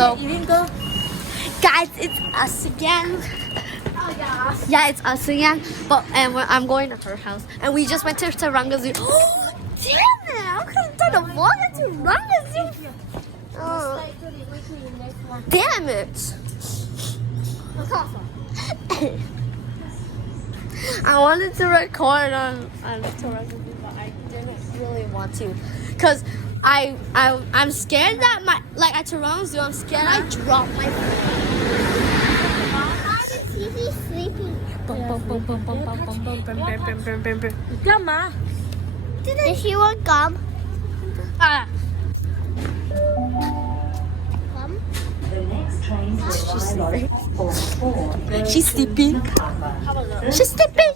So, go. guys, it's us again. Oh yeah. Yeah, it's us again. But I'm going to her house, and we just went to Toronga Zoo. Oh, damn it! How come I don't want to Toronga Zoo? Oh, damn it! I wanted to record on Toronga Zoo, but I didn't really want to, cause I'm scared that at Toronga Zoo, I'm scared I drop my phone. He's sleeping. Does she want gum? Ah. Gum? She's sleeping. She's sleeping.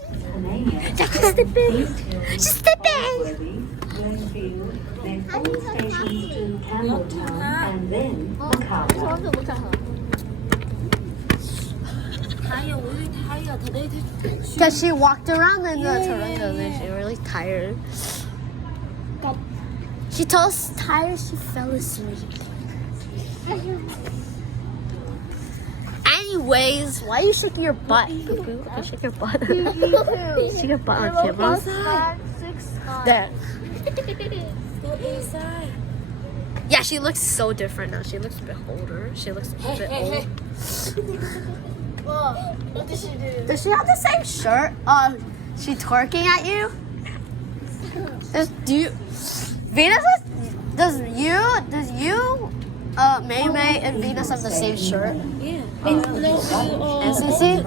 Yeah, she's sleeping. She's sleeping. Because she walked around in the Toronga and she's really tired. She told us tired, she fell asleep. Anyways, why are you shaking your butt? Poo-poo? Okay, shake your butt. Shake your butt on camera. There. Yeah, she looks so different now. She looks a bit older. She looks a bit old. What did she do? Does she have the same shirt? She twerking at you? Does you, May May and Venus have the same shirt? Yeah. NCC?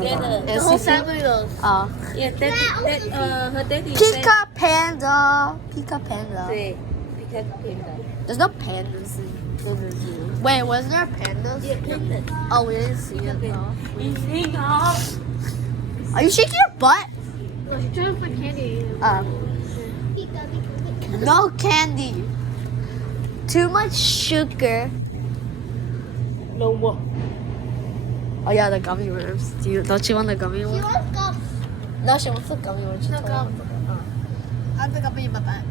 The whole family does. Oh. Yeah, her daddy Pika Panda. Pika Panda. said, because panda. There's no pandas in the zoo. Wait, was there pandas? Yeah, panda. Oh, we didn't see it though. Hang up. Are you shaking your butt? No, she's trying to put candy in. No candy. Too much sugar. No more. Oh yeah, the gummy worms. Don't you want the gummy She worms? wants gum. No, she wants the gummy worms. She No told gum. me. I'll pick up in my bag.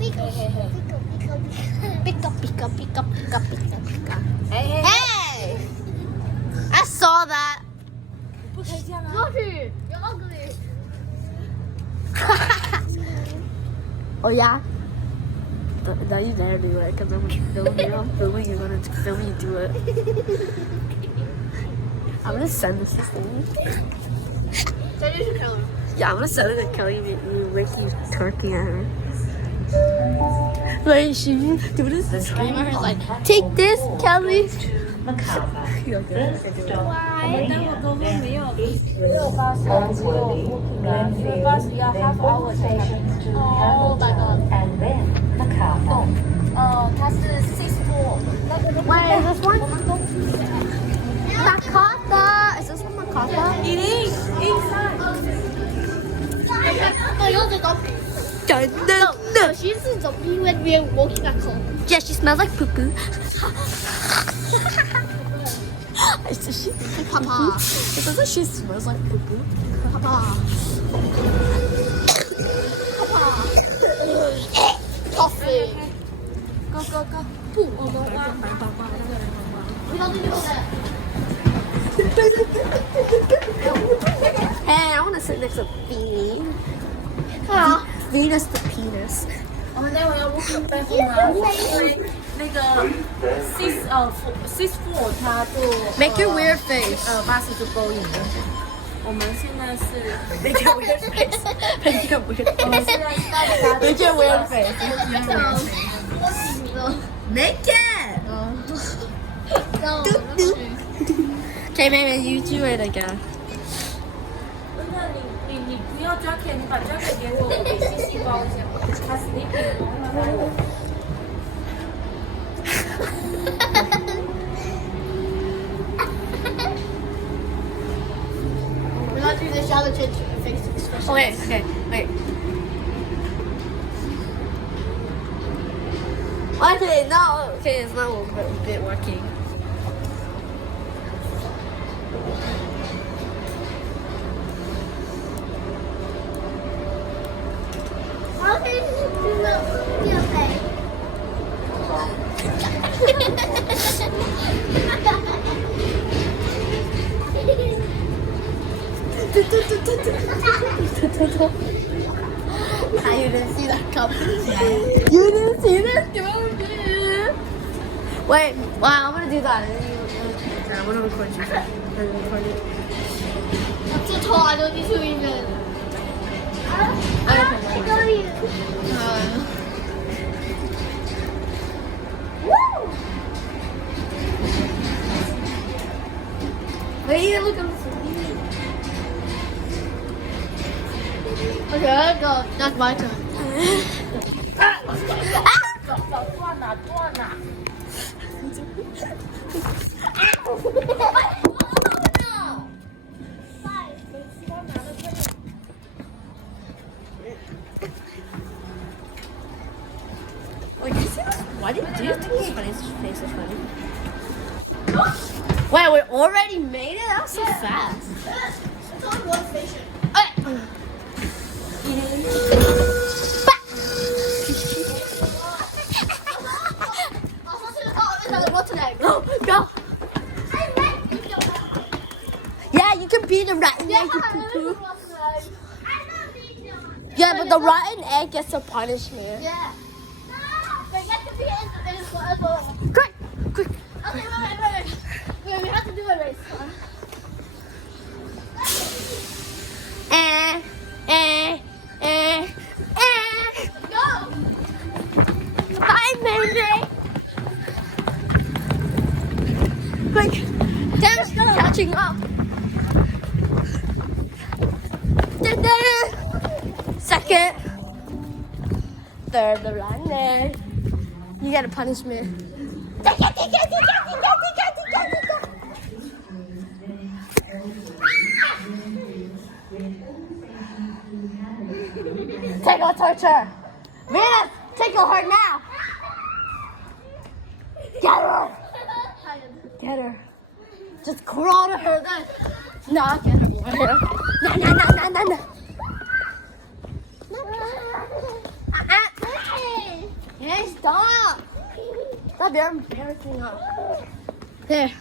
Pika, pika, pika, pika, pika, pika. Hey, Hey! I saw that. 不可以这样啊！ Yoshi, you're ugly. Oh yeah? Now you better do it, because I'm filming you. I'm gonna film you do it. I'm gonna send this to Steve. Then you should kill her. Yeah, I'm gonna send it to Kelly. Make you twerking at her. Like she do this and scream at her like, take this, Kelly. Why? 但我公司没有680只有 booking 啊，680要 half hour 才能。Oh my god. 它是 64，那个 Wait, is this one? 我们公司 Makata. Is this one Makata? it is inside。 No, you're the zombie. No. No, she's the zombie when we're walking at home. Yeah, she smells like poo poo. I said she Papa. It doesn't she smells like poo poo. Papa. Coffee. Go go go！不，我们挖。 We don't do that. Hey, I want to sit next to Beanie. Huh? Venus the penis. 我们待会要 booking 背后啊，因为那个 six four 它做 Make your weird face. 80就勾引的。我们现在是 Make your weird face. Make your weird 我们 face. 现在带着大家 Make your weird face. No. Make it. No. Okay, maybe you do it again. 真的，你不要 jacket， 你把 jacket 给我，我给西西包一下。他 sleeping， We're not doing the shower change face expression. Okay, wait. Okay, no. Okay, it's not a bit working. How can you do the face? You didn't see that coming. You didn't see this coming. Wait, wow, I'm gonna do that. Okay, I'm gonna record you. I'm gonna record it. I'm so tall, I don't need to even. Wait, look at this. Okay, let's go. That's my turn. 断哪断哪。 Wait, why did you think his face was funny? Wait, we already made it? That was so fast. It's only one station. Go, go. Yeah, you can beat the rotten egg. Yeah, but the rotten egg gets a punishment. Yeah. They get to be in as well. Quick, quick. Okay, wait. Wait, we have to do a race. Go! Bye, Mandy. Quick. Dan's catching up. Second. Third, the runner. You get a punishment. Take a torture. Venus, take her now. Get her. Get her. Just crawl to her then. No, get her. No. Hey, stop. Stop embarrassing her. There.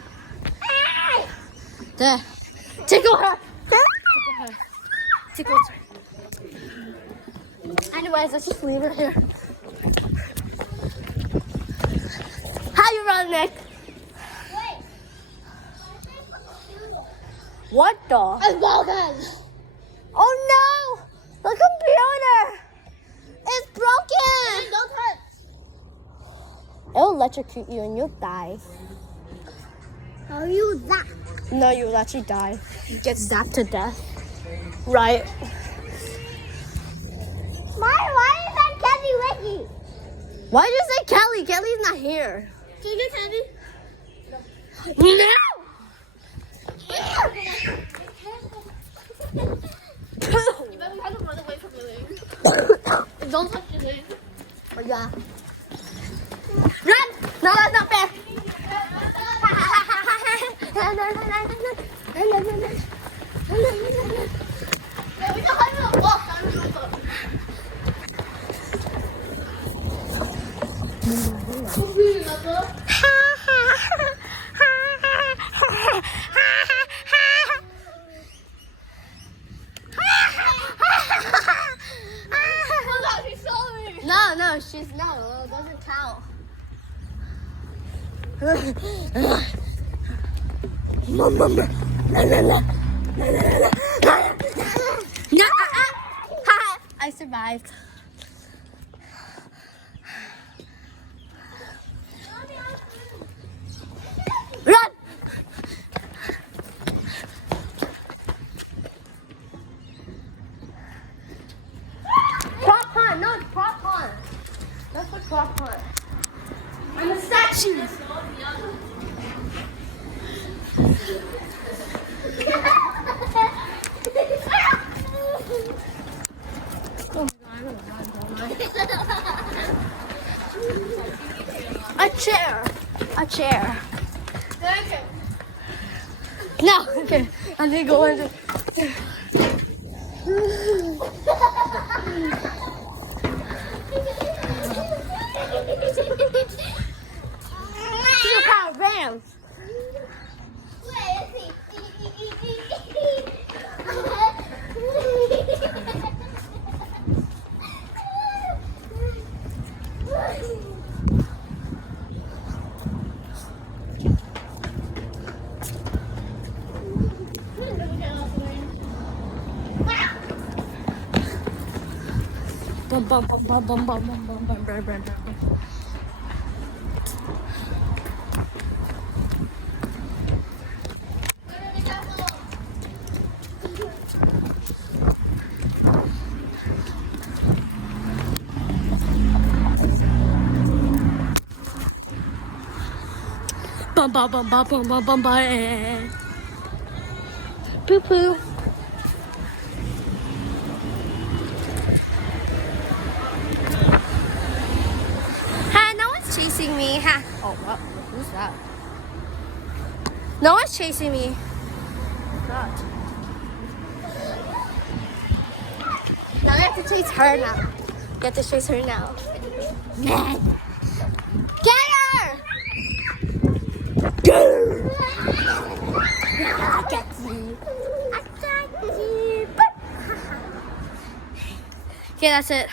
There. Tickle her. Tickle her. Anyways, let's just leave her here. How you run, Nick? What the? I'm broken. Oh no! The computer! It's broken! Don't hurt. It'll electrocute you and you'll die. How you that? No, you'll actually die. You get zapped to death. Right. Why is that Kelly with you? Why did you say Kelly? Kelly's not here. Can you get Kelly? No! You better have to run away from the thing. Don't touch the thing. Yeah. Run! No, that's not fair. Yeah, we can hide in a walk. No, she's no, it doesn't count. I survived. Run! Prop hunt, no, it's prop hunt. That's what prop hunt. I'm a statue. A chair. No, okay. I need to go into. bum, bum, bum, bum, bum, bum, bum, bum, bum, bum, bum. Bum, bum, bum, bum, bum, bum, bum, bum. Poo poo. Ha, no one's chasing me. Ha. Oh, what? Who's that? No one's chasing me. God. Now we have to chase her now. You have to chase her now. Man. Get her! Get her! I got you. I got you. Okay, that's it.